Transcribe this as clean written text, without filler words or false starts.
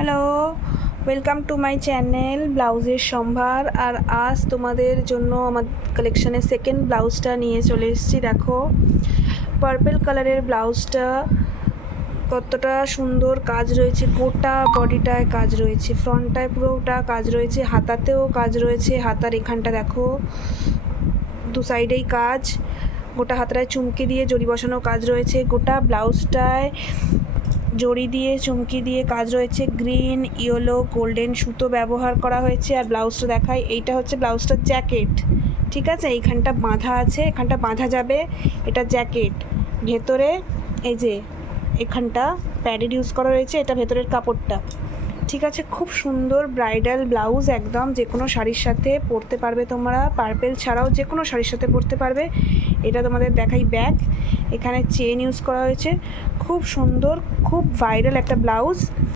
Hello, welcome to my channel ব্লাউজের সম্ভার। আর আজ তোমাদের জন্য আমার কালেকশানের সেকেন্ড ব্লাউজটা নিয়ে চলে এসেছি। দেখো পার্পল কালারের ব্লাউজটা কতটা সুন্দর কাজ রয়েছে, গোটা বডিটায় কাজ রয়েছে, ফ্রন্টটায় পুরোটা কাজ রয়েছে, হাতাতেও কাজ রয়েছে। হাতার এখানটা দেখো দু সাইডেই কাজ, গোটা হাতটায় চুমকি দিয়ে জড়ি বসানো কাজ রয়েছে, গোটা ব্লাউজটায় জড়ি দিয়ে চুমকি দিয়ে কাজ রয়েছে। গ্রিন, ইয়েলো, গোল্ডেন সুতো ব্যবহার করা হয়েছে। আর ব্লাউজটা দেখাই, এইটা হচ্ছে ব্লাউজটার জ্যাকেট, ঠিক আছে। এইখানটা বাঁধা আছে, এখানটা বাঁধা যাবে, এটা জ্যাকেট। ভেতরে এই যে এখানটা প্যাডেড ইউজ করা রয়েছে, এটা ভেতরের কাপড়টা, ঠিক আছে। খুব সুন্দর ব্রাইডাল ব্লাউজ, একদম যে কোনো শাড়ির সাথে পরতে পারবে তোমরা, পার্পেল ছাড়াও যে কোনো শাড়ির সাথে পরতে পারবে। এটা তোমাদের দেখাই ব্যাক, এখানে চেন ইউজ করা হয়েছে। খুব সুন্দর, খুব ভাইরাল একটা ব্লাউজ।